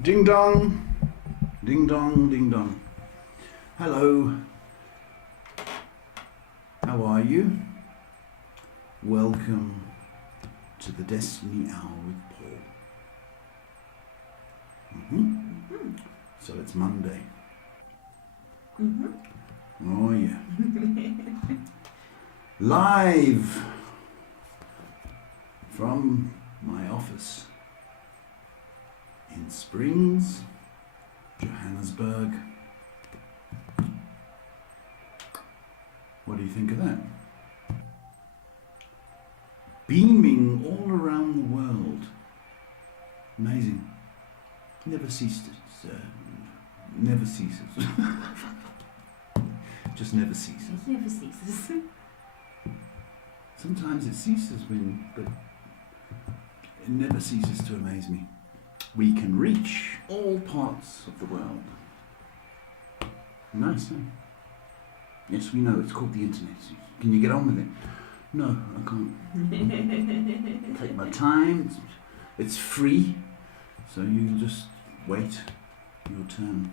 Ding dong, ding dong, ding dong. Hello, how are you? Welcome to the Destiny Hour with Paul. So it's Monday. Oh yeah. Live from my office in Springs, Johannesburg. What do you think of that? Beaming all around the world. Amazing. Never ceases. Never ceases. Just never ceases. It never ceases. Sometimes it ceases but it never ceases to amaze me. We can reach all parts of the world. Nice, huh? Yes, we know, it's called the internet. Can you get on with it? No, I can't. Take my time. It's free, so you just wait your turn.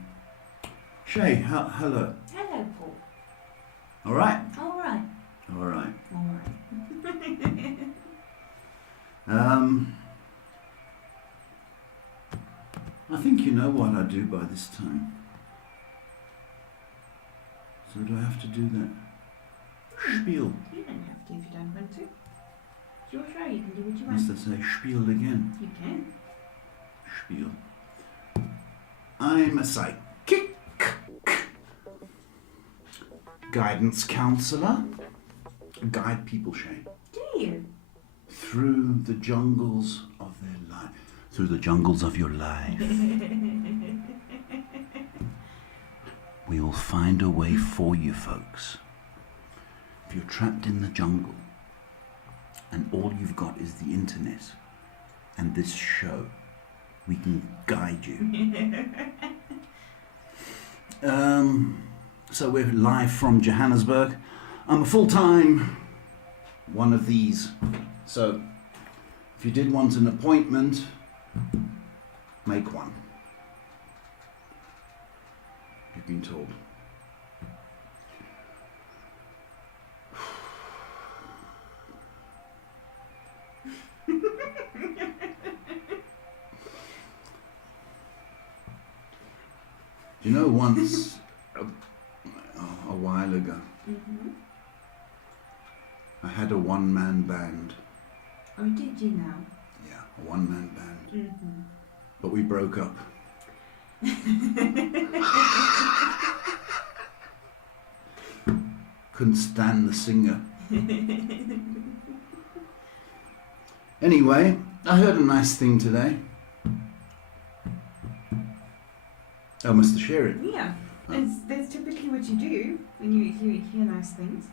Shay, hello. Hello, Paul. All right. All right. All right. All right. I think you know what I do by this time. So do I have to do that spiel? You don't have to if you don't want to. It's your show, you can do what you Must want. I say spiel again? You can. Spiel. I'm a psychic guidance counselor. Guide people, Shay, Do you? through the jungles of their life. Through the jungles of your life. We will find a way for you, folks. If you're trapped in the jungle and all you've got is the internet and this show, we can guide you. So we're live from Johannesburg. I'm a full-time one of these. So if you did want an appointment, make one. You've been told. You know, once a while ago, I had a one-man band. Oh, did you now? Yeah, a one-man band. But we broke up. Couldn't stand the singer. Anyway, I heard a nice thing today. I must share it. Yeah. That's typically what you do when you hear nice things.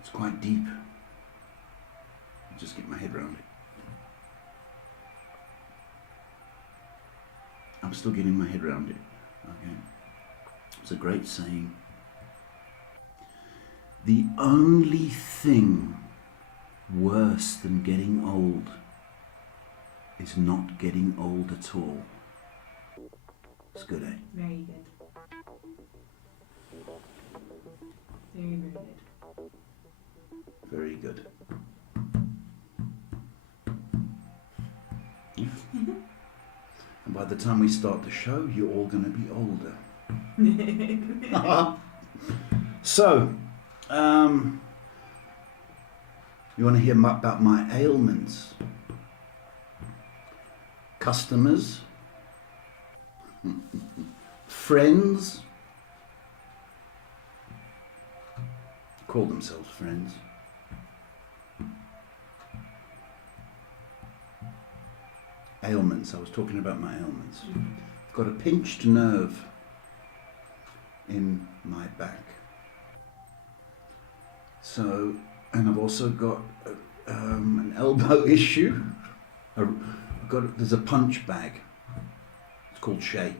It's quite deep. I'll just get my head around it. I'm still getting my head around it. Okay. It's a great saying. The only thing worse than getting old is not getting old at all. It's good, eh? Very good. Very, very good. Very good. And by the time we start the show, you're all going to be older. So, you want to hear about my ailments? Customers? Friends? Call themselves friends. Ailments. I was talking about my ailments. I've got a pinched nerve in my back. So, and I've also got an elbow issue. There's a punch bag. It's called Shay.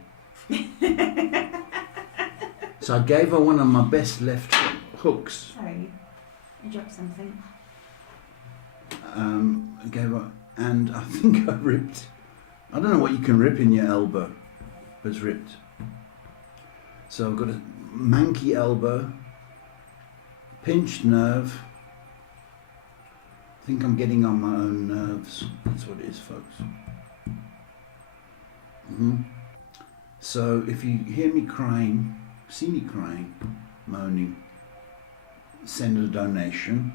So I gave her one of my best left hooks. Sorry, I dropped something. I gave her and I think I ripped. I don't know what you can rip in your elbow. It's ripped. So I've got a manky elbow, pinched nerve. I think I'm getting on my own nerves. That's what it is, folks. So if you hear me crying, see me crying, moaning, send a donation.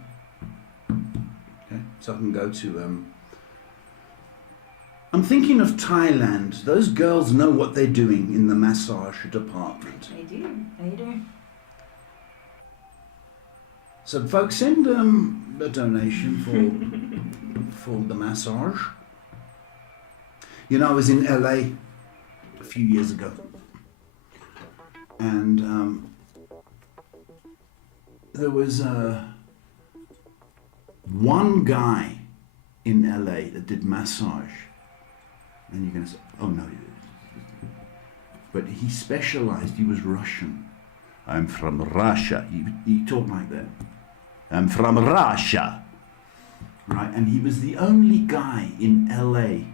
Okay, so I can go to. I'm thinking of Thailand. Those girls know what they're doing in the massage department. They do. They do. So folks, send a donation for the massage. You know, I was in LA a few years ago, and there was one guy in LA that did massage, and you're going to say, oh no, but he specialized. He was Russian. I'm from Russia. He talked like that. I'm from Russia, right? And he was the only guy in LA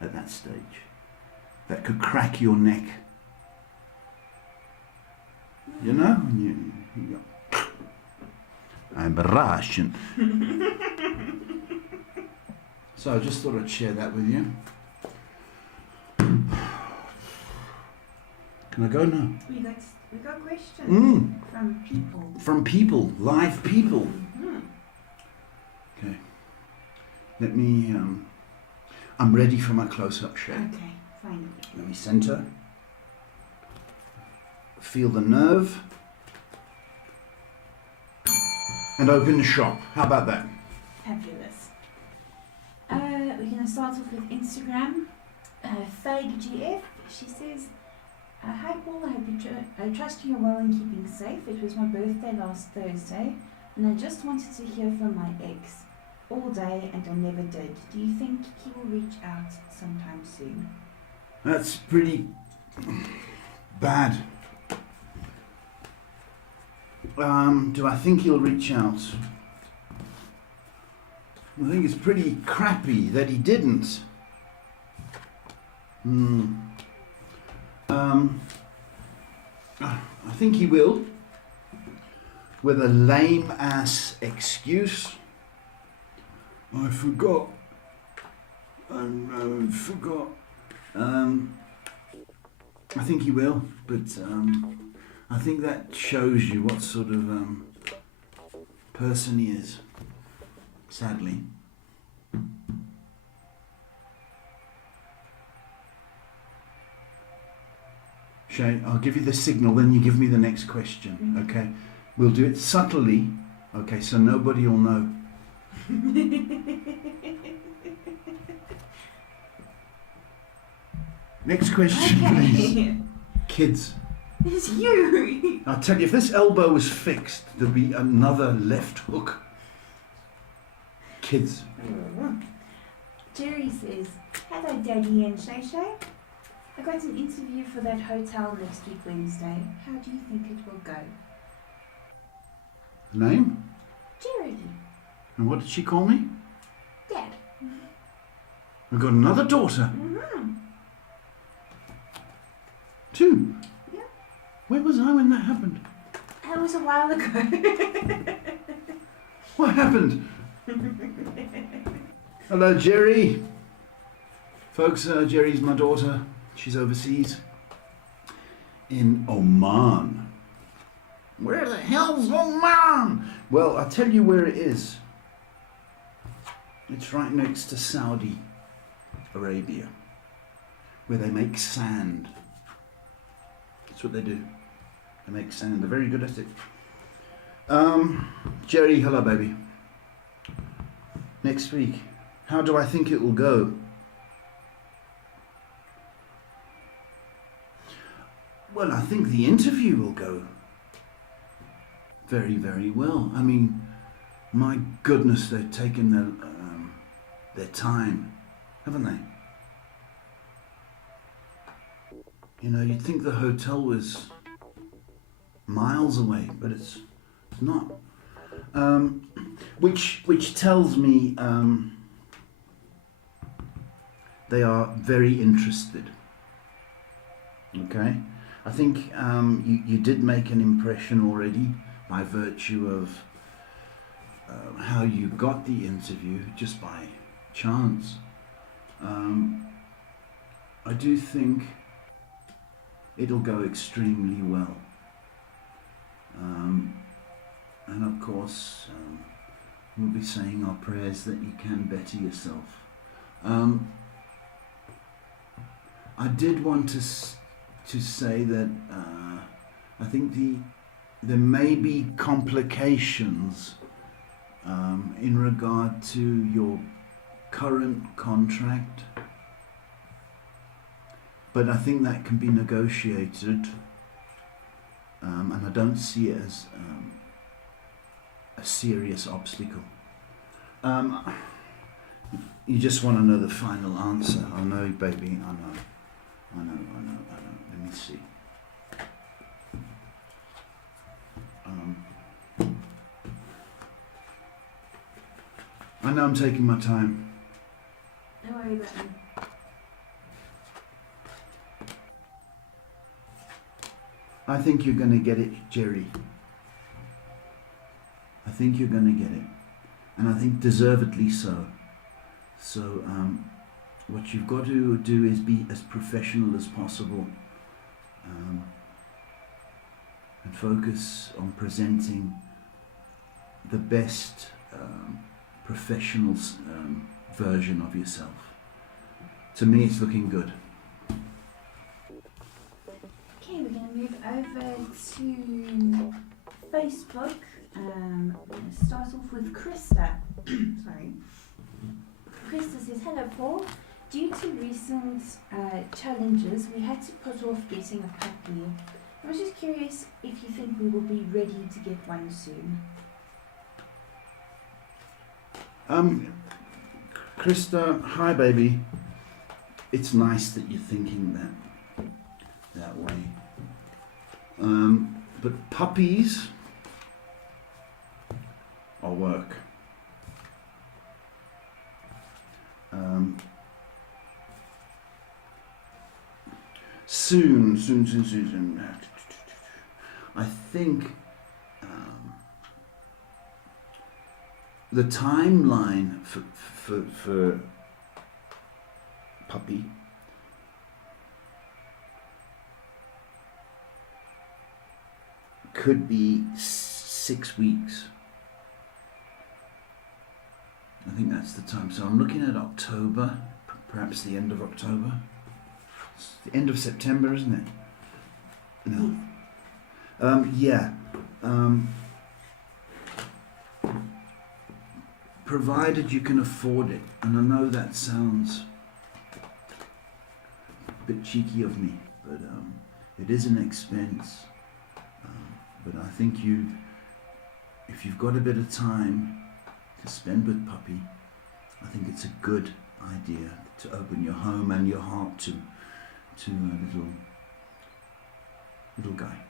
at that stage that could crack your neck. You know? You go, I'm Russian. So I just thought I'd share that with you. Can I go now? We got questions from people. From people, live people. Okay. Let me, I'm ready for my close-up shot. Okay, fine. Let me center. Feel the nerve. And open the shop. How about that? Fabulous. We're going to start off with Instagram. FadeGF, she says, hi Paul, I trust you're well and keeping safe. It was my birthday last Thursday and I just wanted to hear from my ex all day and I never did. Do you think he will reach out sometime soon? That's pretty bad. Do I think he'll reach out? I think it's pretty crappy that he didn't. I think he will, with a lame ass excuse. I forgot. I forgot. I think he will, but I think that shows you what sort of person he is, sadly. Shay, I'll give you the signal, then you give me the next question, okay? We'll do it subtly, okay, so nobody will know. Next question, please. Kids. It's you! I'll tell you, if this elbow was fixed, there'd be another left hook. Kids. Jerry says, hello Daddy and Shay Shay. I got an interview for that hotel next week Wednesday. How do you think it will go? Name? Jerry. And what did she call me? Dad. I've got another daughter. Two? Yeah. Where was I when that happened? That was a while ago. What happened? Hello, Jerry. Folks, Jerry's my daughter. She's overseas. In Oman. Where the hell's Oman? Well, I'll tell you where it is. It's right next to Saudi Arabia, where they make sand. That's what they do. They make sand. They're very good at it. Jerry, hello, baby. Next week. How do I think it will go? Well, I think the interview will go very, very well. I mean, my goodness, they've taken their time, haven't they? You know, you'd think the hotel was miles away, but it's not. Which tells me they are very interested. Okay? I think you did make an impression already by virtue of how you got the interview, just by chance. I do think it'll go extremely well. And of course, we'll be saying our prayers that you can better yourself. I did want to say that I think there may be complications in regard to your current contract, but I think that can be negotiated, and I don't see it as a serious obstacle. You just want to know the final answer. I know, baby, I know. Let me see. I know I'm taking my time. Don't worry about me. I think you're going to get it, Jerry. I think you're going to get it. And I think deservedly so. So, what you've got to do is be as professional as possible, and focus on presenting the best professional version of yourself. To me, it's looking good. Okay, we're going to move over to Facebook. We're going to start off with Krista. Sorry. Krista says, hello Paul. Due to recent challenges, we had to put off getting a puppy. I was just curious if you think we will be ready to get one soon. Krista, hi baby. It's nice that you're thinking that way. But puppies are work. Soon. I think the timeline for puppy could be 6 weeks. I think that's the time. So I'm looking at October, perhaps the end of October. It's the end of September, isn't it? No. Yeah. Provided you can afford it. And I know that sounds a bit cheeky of me, but it is an expense. But I think if you've got a bit of time to spend with puppy, I think it's a good idea to open your home and your heart to a little guy.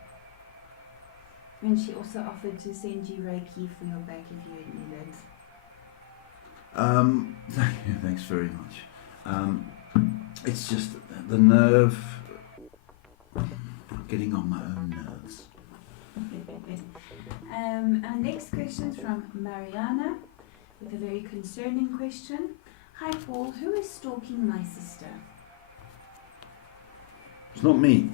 And she also offered to send you Reiki for your back if you need it. Thanks very much. It's just the nerve, getting on my own nerves. Our next question is from Mariana with a very concerning question. Hi Paul, who is stalking my sister? It's not me.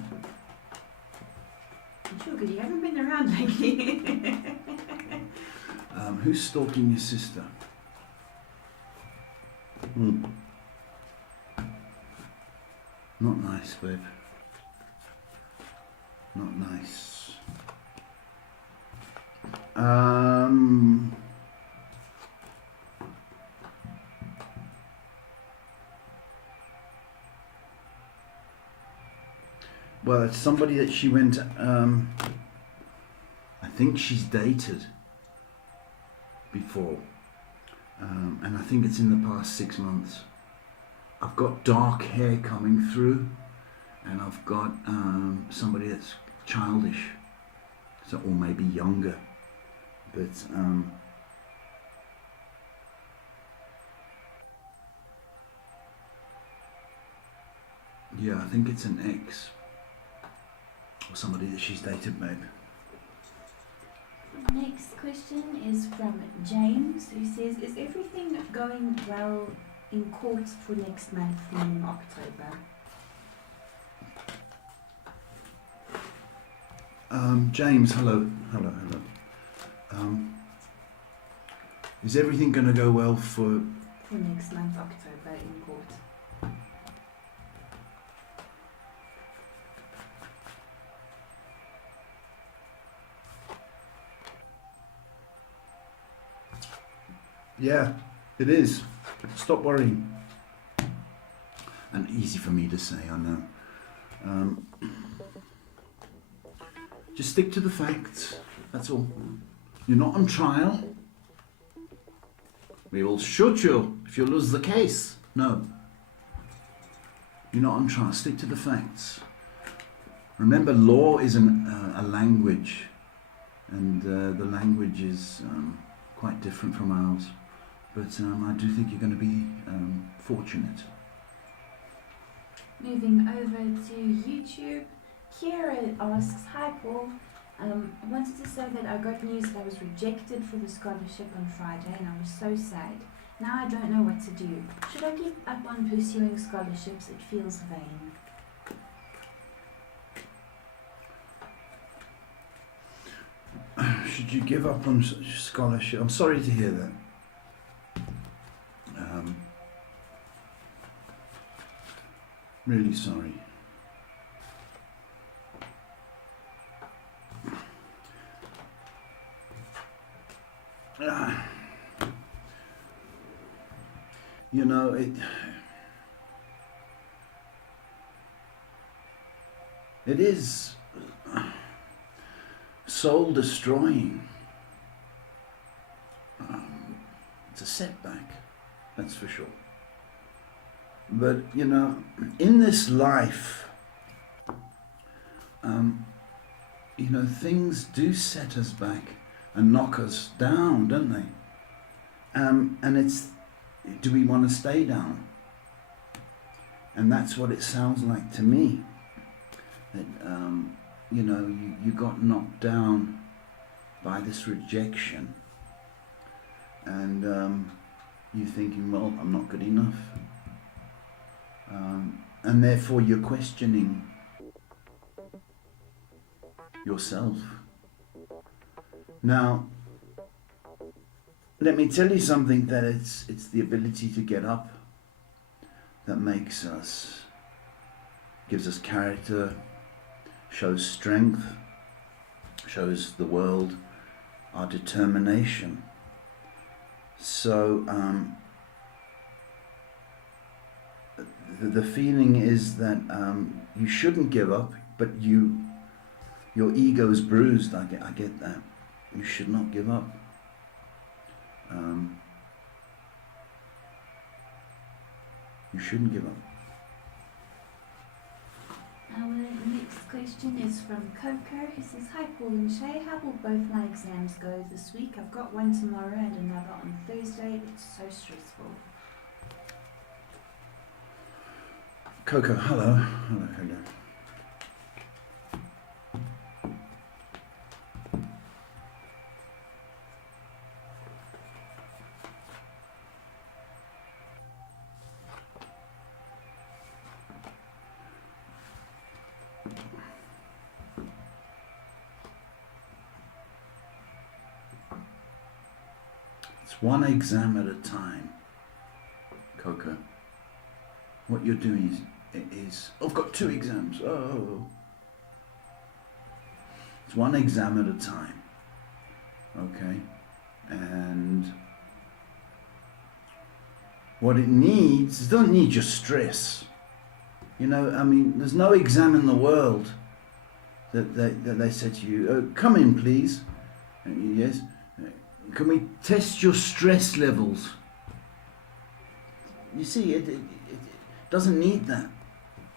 I'm sure, because you haven't been around lately. Who's stalking your sister? Not nice, babe. Not nice. Well, it's somebody that she went, I think she's dated before, and I think it's in the past 6 months. I've got dark hair coming through, and I've got somebody that's childish, so, or maybe younger, but Yeah, I think it's an ex. Or somebody that she's dated, maybe. Next question is from James, who says, is everything going well in court for next month, meaning October? James, hello. Is everything going to go well for next month, October, in court? Yeah, it is. Stop worrying. And easy for me to say, I know. Just stick to the facts. That's all. You're not on trial. We will shoot you if you lose the case. No. You're not on trial. Stick to the facts. Remember, law is a language, and the language is quite different from ours. But I do think you're going to be fortunate. Moving over to YouTube, Kira asks, hi Paul, I wanted to say that I got news that I was rejected for the scholarship on Friday and I was so sad. Now I don't know what to do. Should I give up on pursuing scholarships? It feels vain. Should you give up on scholarship? I'm sorry to hear that. Really sorry. You know, it is soul destroying. It's a setback, that's for sure. But you know, in this life, you know, things do set us back and knock us down, don't they? And it's, do we want to stay down? And that's what it sounds like to me. That you know, you got knocked down by this rejection, and you're thinking, well, I'm not good enough. And therefore you're questioning yourself. Now, let me tell you something, that it's the ability to get up that makes us, gives us character, shows strength, shows the world our determination. So the feeling is that you shouldn't give up, but your ego's bruised. I get that. You should not give up. You shouldn't give up. Our next question is from Coco, who says, hi Paul and Shay, how will both my exams go this week? I've got one tomorrow and another on Thursday. It's so stressful. Coco, hello. It's one exam at a time, Coco. What you're doing is I've got 2 exams. Oh. It's one exam at a time. Okay? And what it needs, it doesn't need your stress. You know, I mean, there's no exam in the world that they said to you, come in please. Yes. Can we test your stress levels? You see, it doesn't need that.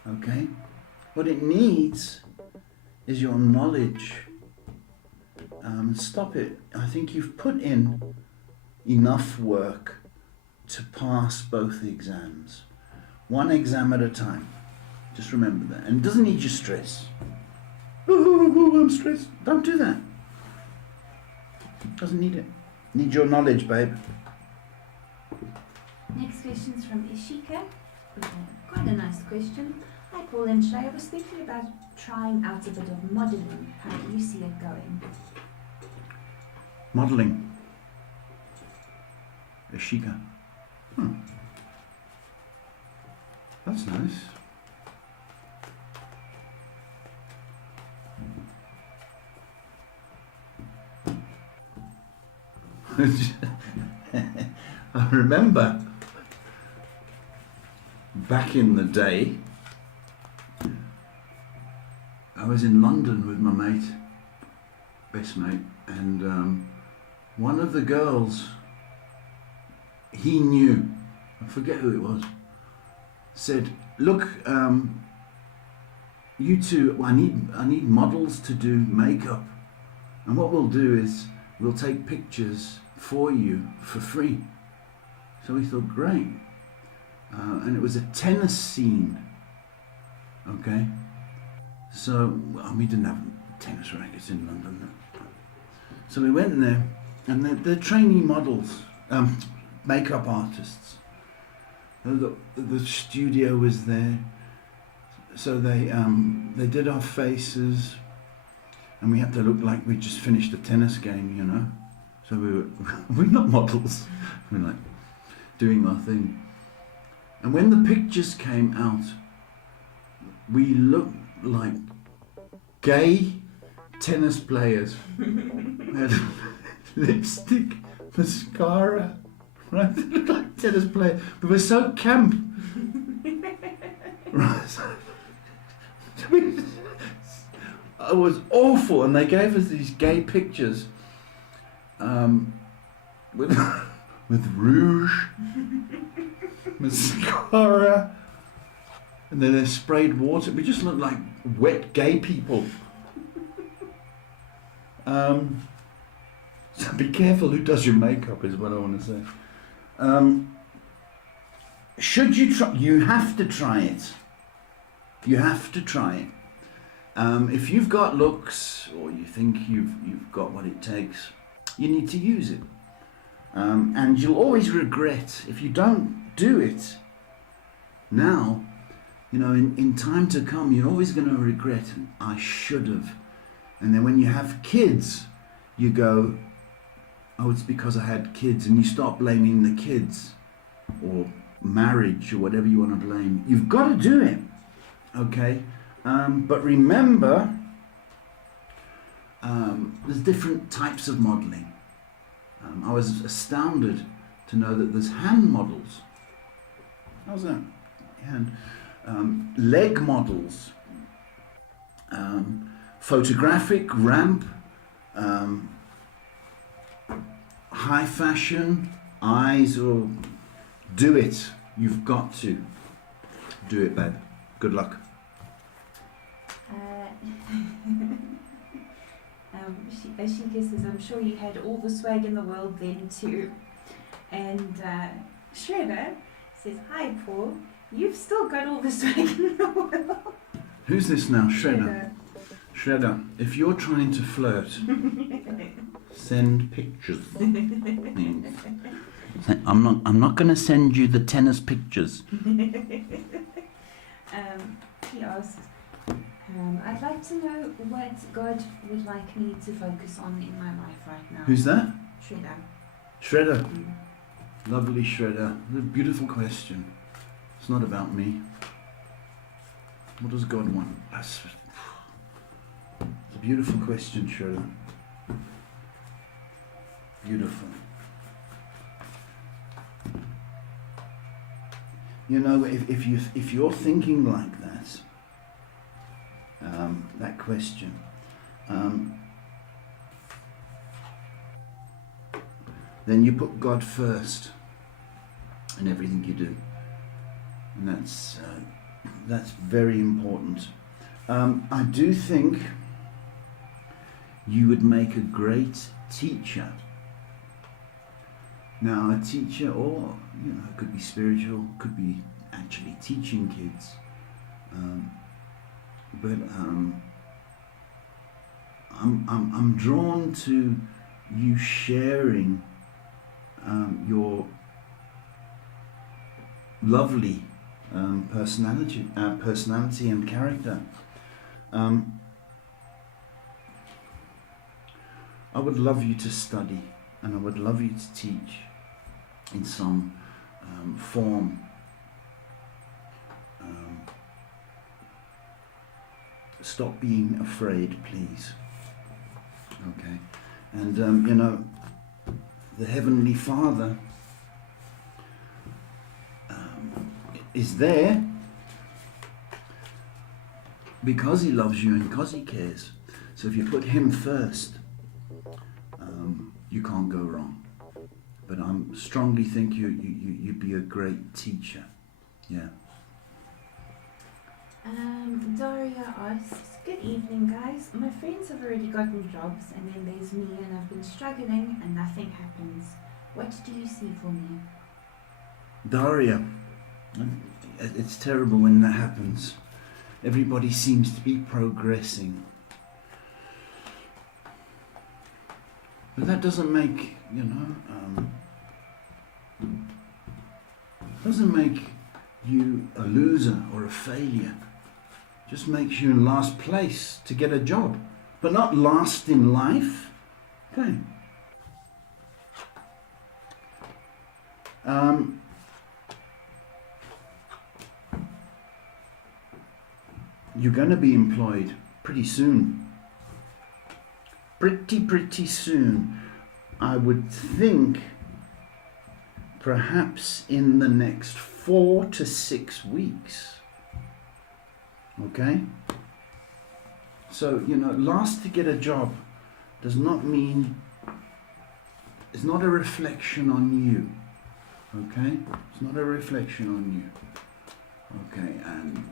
Okay? What it needs is your knowledge. Stop it. I think you've put in enough work to pass both exams. One exam at a time. Just remember that. And it doesn't need your stress. Oh, I'm stressed. Don't do that. Doesn't need it. Need your knowledge, babe. Next question's from Ishika. Quite a nice question. Hi Paul and Shay. I was thinking about trying out a bit of modelling. How do you see it going? Modelling. Ishika. That's nice. I remember back in the day, I was in London with my mate, best mate, and one of the girls, he knew, I forget who it was, said, look, you two, I need models to do makeup, and what we'll do is we'll take pictures for you for free. So we thought, great. And it was a tennis scene, okay? So we didn't have tennis rackets in London. So we went there, and they're trainee models, makeup artists. The studio was there, so they did our faces, and we had to look like we just finished a tennis game, you know. So we're not models. We're like doing our thing. And when the pictures came out, we looked like gay tennis players. We had lipstick, mascara, right? Looked like tennis players. We were so camp. Right. It was awful, and they gave us these gay pictures with rouge, mascara, and then they sprayed water. We just looked like wet gay people. So be careful who does your makeup is what I want to say. Should you try? You have to try it. You have to try it. If you've got looks, or you think you've got what it takes, you need to use it. And you'll always regret if you don't do it now. You know, in time to come, you're always going to regret, I should have. And then when you have kids, you go, oh, it's because I had kids, and you start blaming the kids or marriage or whatever you want to blame. You've got to do it, okay? But remember, there's different types of modelling. I was astounded to know that there's hand models. How's that? Hand. Leg models. Photographic, ramp, high fashion, eyes, or do it. You've got to do it, babe. Good luck. Ashika says, I'm sure you had all the swag in the world then too. And Shredder says, hi Paul, you've still got all the swag in the world. Who's this now? Shredder. Shredder, if you're trying to flirt, send pictures. I'm not going to send you the tennis pictures. He asks, I'd like to know what God would like me to focus on in my life right now. Who's that? Shredder. Shredder. Lovely Shredder. It's a beautiful question. It's not about me. What does God want? It's a beautiful question, Shredder. Beautiful. You know, if you're thinking like that, that question, then you put God first in everything you do, and that's very important. I do think you would make a great teacher. Now, a teacher, or it could be spiritual, could be actually teaching kids. But I'm drawn to you sharing your lovely personality and character. I would love you to study, and I would love you to teach in some form. Stop being afraid, please. Okay, and the Heavenly Father is there because He loves you and because He cares. So if you put Him first, you can't go wrong. But I strongly think you'd be a great teacher. Yeah. Daria asks, good evening guys. My friends have already gotten jobs and then there's me and I've been struggling and nothing happens. What do you see for me? Daria, it's terrible when that happens. Everybody seems to be progressing. But that doesn't make, doesn't make you a loser or a failure. Just makes you in last place to get a job, but not last in life. Okay. You're going to be employed pretty soon. Pretty soon. I would think perhaps in the next 4 to 6 weeks. Okay? So, last to get a job does not mean, it's not a reflection on you. Okay? It's not a reflection on you. Okay, and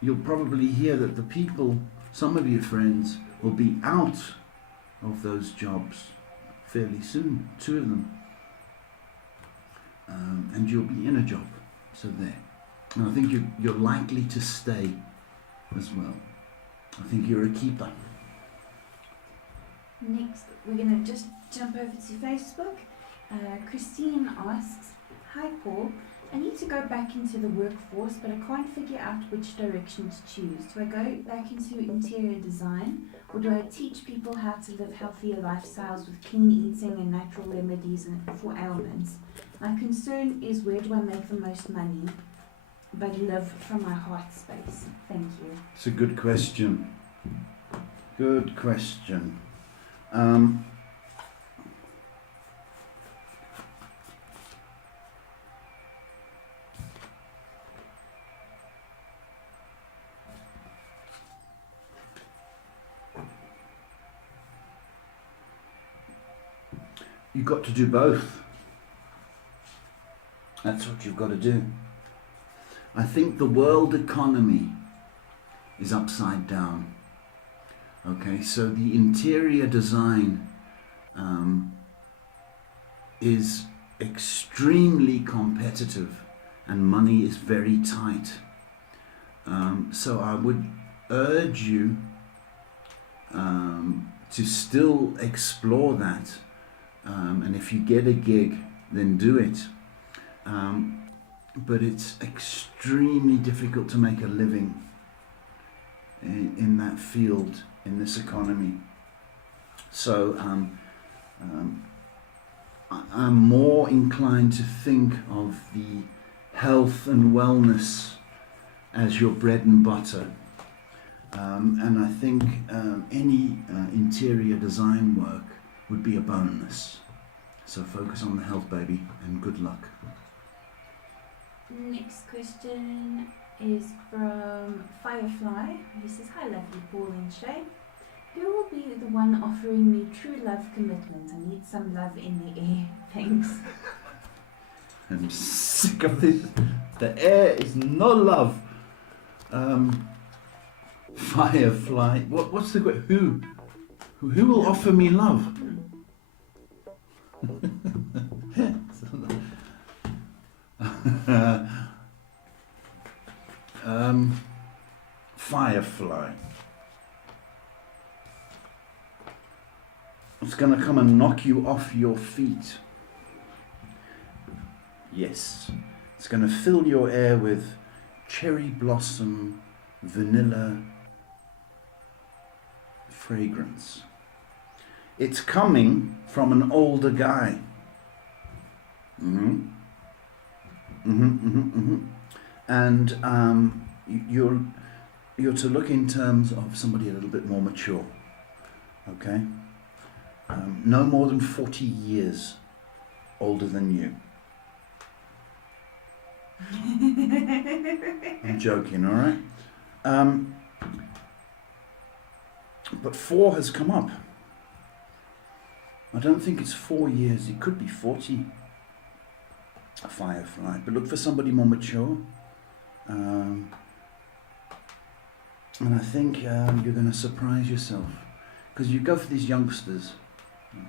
you'll probably hear that the people, some of your friends, will be out of those jobs fairly soon, 2 of them. And you'll be in a job. So there. And I think you're likely to stay as well. I think you're a keeper. Next, we're going to just jump over to Facebook. Christine asks, hi Paul, I need to go back into the workforce, but I can't figure out which direction to choose. Do I go back into interior design, or do I teach people how to live healthier lifestyles with clean eating and natural remedies for ailments? My concern is, where do I make the most money, but live from my heart space? Thank you. It's a good question. Good question. You've got to do both. That's what you've got to do. I think the world economy is upside down. Okay, so the interior design is extremely competitive and money is very tight. So I would urge you to still explore that. And if you get a gig, then do it. But it's extremely difficult to make a living in that field, in this economy. So I'm more inclined to think of the health and wellness as your bread and butter. And I think any interior design work would be a bonus. So focus on the health, baby, and good luck. Next question is from Firefly. He says, hi lovely Paul and Shay. Who will be the one offering me true love commitment? I need some love in the air. Thanks. I'm sick of this. The air is no love. Firefly. What's the who will offer me love? Firefly. It's going to come and knock you off your feet. Yes. It's going to fill your air with cherry blossom, vanilla fragrance. It's coming from an older guy. And you're to look in terms of somebody a little bit more mature. Okay? No more than 40 years older than you. I'm joking, all right? But 4 has come up. I don't think it's 4 years. It could be 40. A firefly. But look for somebody more mature. And I think you're going to surprise yourself. Because you go for these youngsters,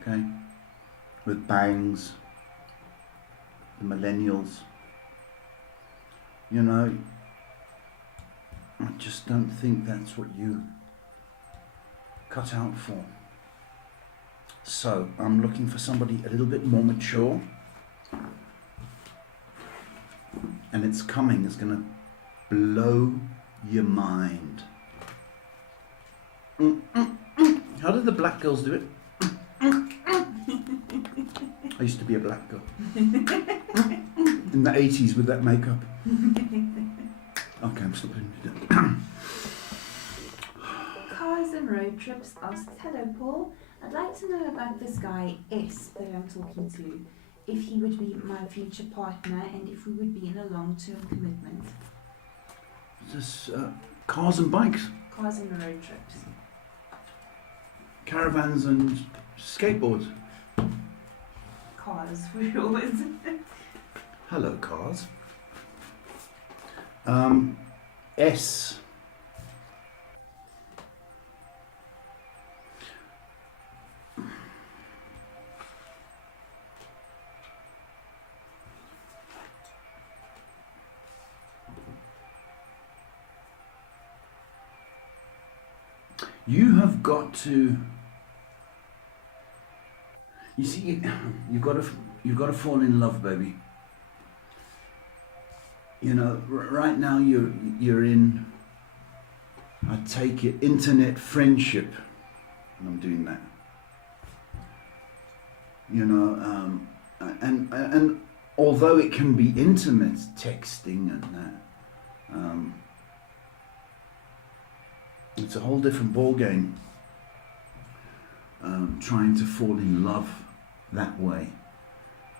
okay? With bangs. The millennials. You know, I just don't think that's what you cut out for. So, I'm looking for somebody a little bit more mature. And it's coming, it's going to blow your mind. How did the black girls do it? I used to be a black girl. In the 80s with that makeup. Okay, I'm stopping. Cars and Road Trips asks, hello Paul, I'd like to know about this guy S that I'm talking to. If he would be my future partner and if we would be in a long-term commitment. Is this cars and bikes? Cars and road trips. Caravans and skateboards? Cars for sure. Hello, cars. S. You have got to. You see, you've got to fall in love, baby. You know, right now you're in. I take it internet friendship, and I'm doing that. You know, and although it can be intimate texting and that, it's a whole different ball game. Trying to fall in love that way.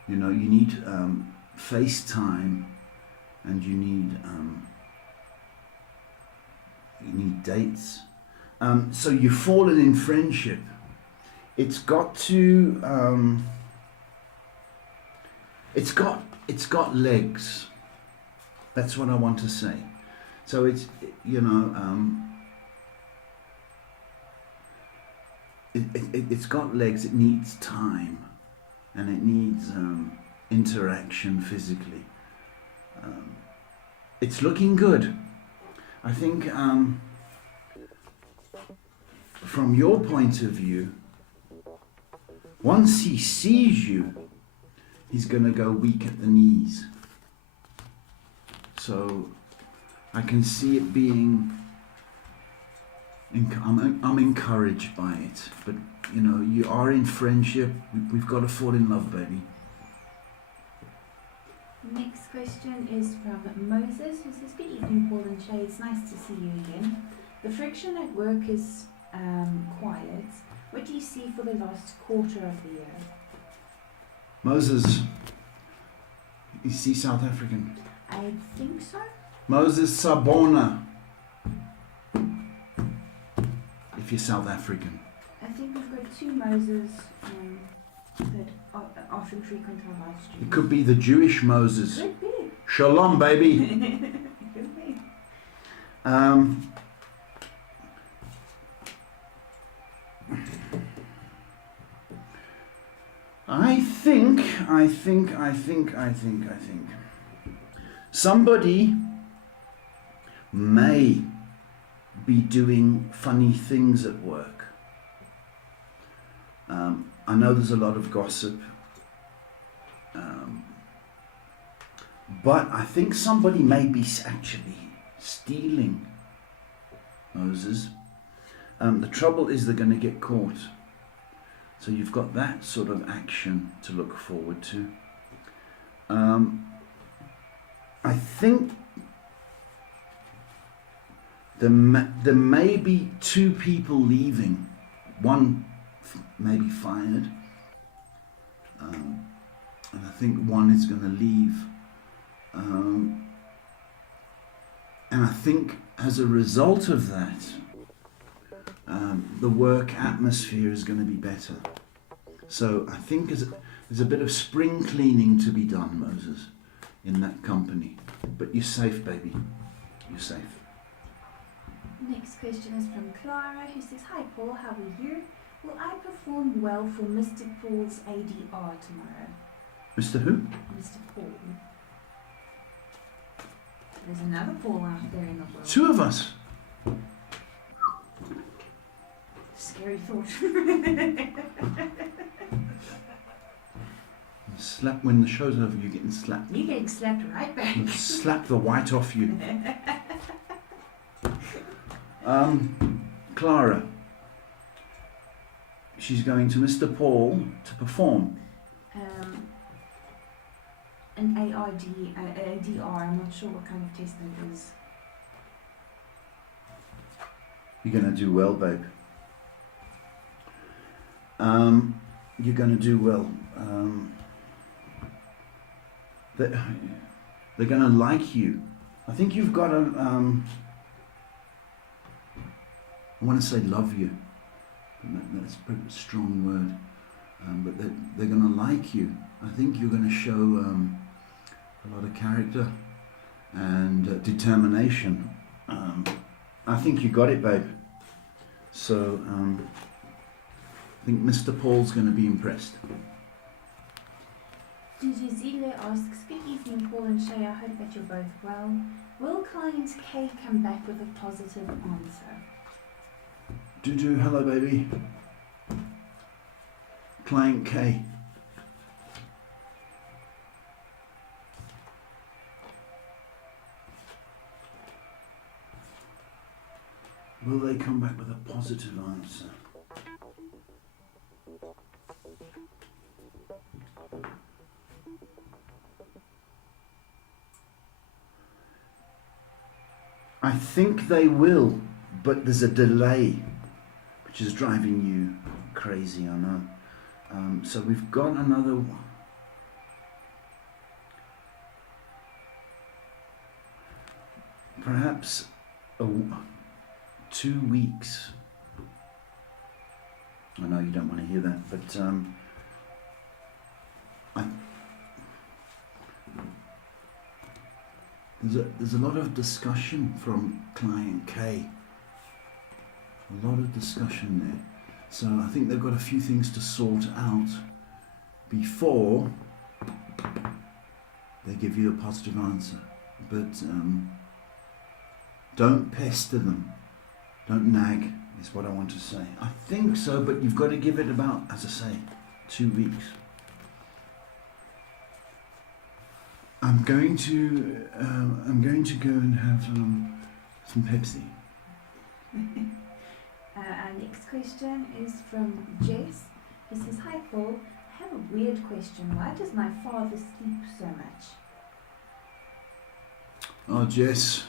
You know, you need FaceTime, and you need dates. So you've fallen in friendship. It's got to. It's got legs. That's what I want to say. So it's, you know. It's got legs, it needs time, and it needs interaction physically. It's looking good. I think from your point of view, once he sees you, he's going to go weak at the knees. So I can see it being... I'm encouraged by it, but you know, you are in friendship. We've got to fall in love, baby. Next question is from Moses, who says, good evening, Paul and Shay. It's nice to see you again. The friction at work is quiet. What do you see for the last quarter of the year? Moses, is he South African? I think so. Moses Sabona. If you're South African. I think we've got 2 Moses that often frequent our live streams. It could be the Jewish Moses. Could be. Shalom, baby. Could be. I think. Somebody may be doing funny things at work. I know there's a lot of gossip, but I think somebody may be actually stealing Moses. The trouble is they're going to get caught. So you've got that sort of action to look forward to. I think there may be 2 people leaving. One may be fired. And I think one is going to leave. And I think as a result of that, the work atmosphere is going to be better. So I think there's a bit of spring cleaning to be done, Moses, in that company. But you're safe, baby. You're safe. Next question is from Clara, who says, "Hi Paul, how are you? Will I perform well for Mr. Paul's ADR tomorrow?" Mr. Who? Mr. Paul. There's another Paul out there in the world. 2 of us. Scary thought. Slap when the show's over. You're getting slapped. You're getting slapped right back. Slap the white off you. Clara. She's going to Mr. Paul to perform. An ADR. I'm not sure what kind of test that is. You're going to do well, babe. You're going to do well. They're going to like you. I think you've got a, I want to say love you. That's a pretty strong word. But they're going to like you. I think you're going to show a lot of character and determination. I think you got it, babe. So I think Mr. Paul's going to be impressed. Zile asks, "Good evening, Paul and Shay. I hope that you're both well. Will client K come back with a positive answer?" Do, hello, baby. Client K. Will they come back with a positive answer? I think they will, but there's a delay, which is driving you crazy, I know. So we've got another one. Perhaps 2 weeks. I know you don't want to hear that, but there's a lot of discussion from client K. A lot of discussion there. So I think they've got a few things to sort out before they give you a positive answer. But don't pester them. Don't nag, is what I want to say. I think so, but you've got to give it about, as I say, 2 weeks. I'm going to go and have some Pepsi. Our next question is from Jess, who says, "Hi Paul, I have a weird question. Why does my father sleep so much?" Oh, Jess.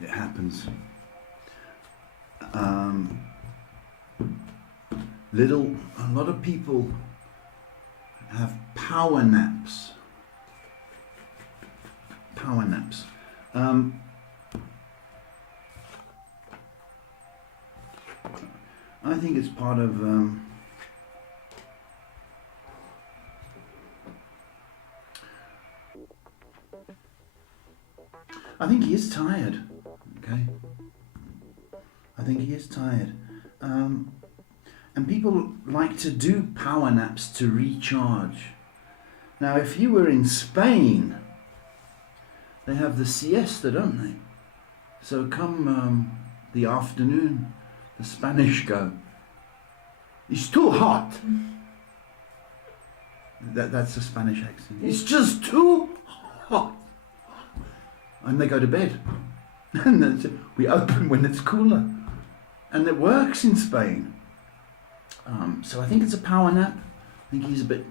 It happens. A lot of people have power naps. Power naps. I think it's part of I think he is tired. Okay. I think he is tired. And people like to do power naps to recharge. Now, if you were in Spain, they have the siesta, don't they? So come the afternoon, the Spanish go, it's too hot. That's a Spanish accent. It's just too hot. And they go to bed. And we open when it's cooler. And it works in Spain. So I think it's a power nap. I think he's a bit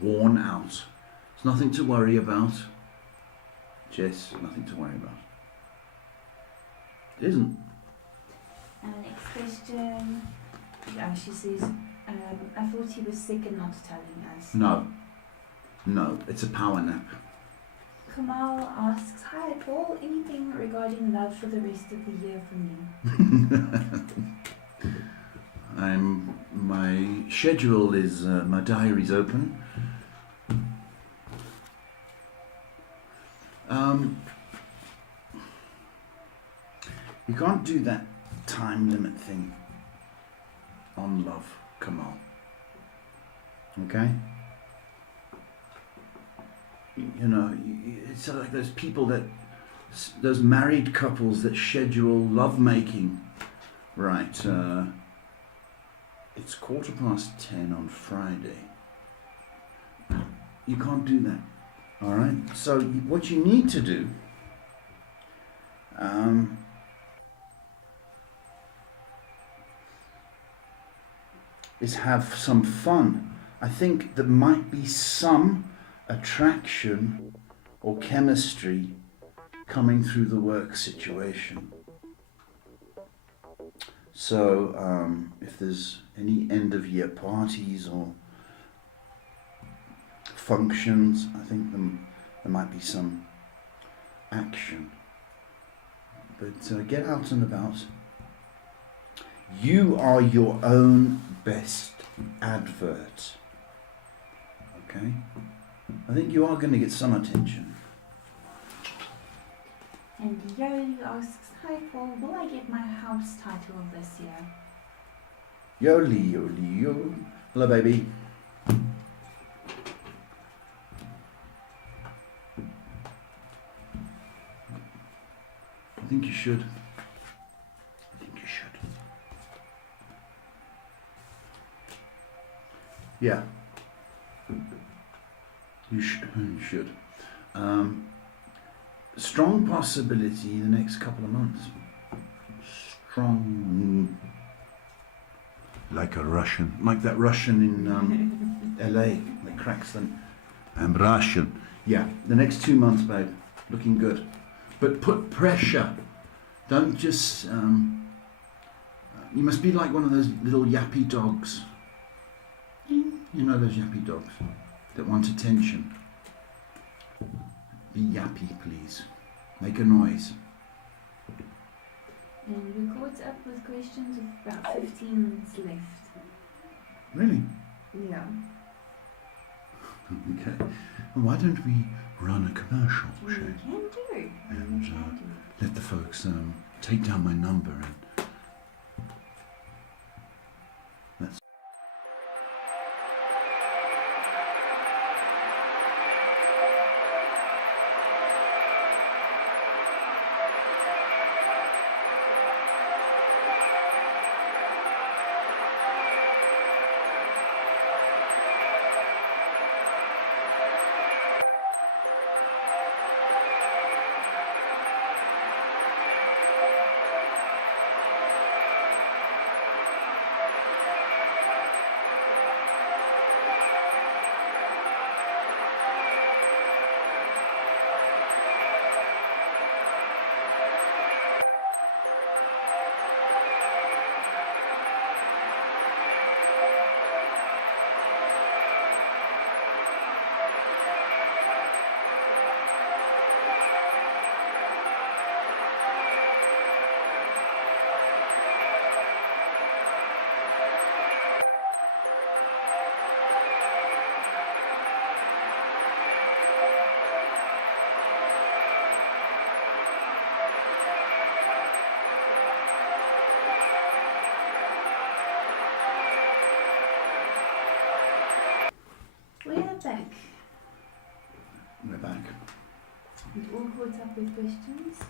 worn out. It's nothing to worry about. Jess, nothing to worry about. It isn't. Next question. She says, I thought he was sick and not telling us. No, it's a power nap. Kamal asks, hi Paul, anything regarding love for the rest of the year from you? My schedule is, my diary's open. You can't do that time limit thing on love, Kamal. Okay? You know, it's like those people those married couples that schedule lovemaking. Right, it's 10:15 on Friday. You can't do that. Alright? So what you need to do is have some fun. I think there might be some attraction or chemistry coming through the work situation. So if there's any end of year parties or functions, I think there might be some action. But get out and about. You are your own best advert. Okay? I think you are going to get some attention. And Yoli asks, hi Paul, will I get my house title this year? Yoli, yoli, yo. Hello, baby. I think you should. Yeah. You should. Strong possibility the next couple of months. Strong. Like a Russian. Like that Russian in LA that cracks them. I'm Russian. Yeah, the next 2 months, babe. Looking good. But put pressure. Don't just... you must be like one of those little yappy dogs. You know those yappy dogs that want attention. Be yappy, please. Make a noise. And we're caught up with questions with about 15 minutes left. Really? Yeah. Okay. Well, why don't we run a commercial, We shall can do. And let the folks take down my number and let's... We're back. We're back. We've all caught up with questions, so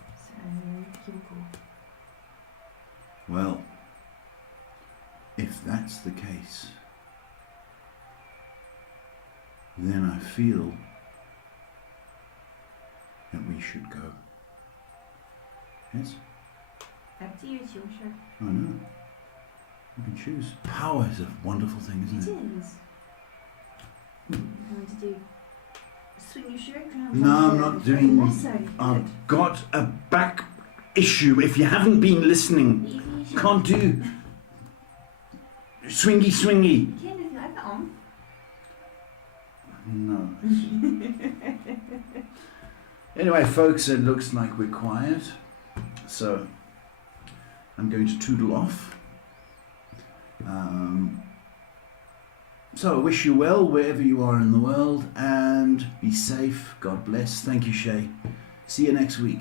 you'll call. Well, if that's the case, then I feel that we should go. Yes? Up to you, it's your show. I know. You can choose. Power is a wonderful thing, isn't it? It is. You want to do swing your shirt around? No, I'm not doing. I've got a back issue. If you haven't been listening, can't do swingy swingy. You can if you have it on. No. Anyway, folks, it looks like we're quiet, so I'm going to toodle off. So I wish you well wherever you are in the world, and be safe. God bless. Thank you, Shay. See you next week.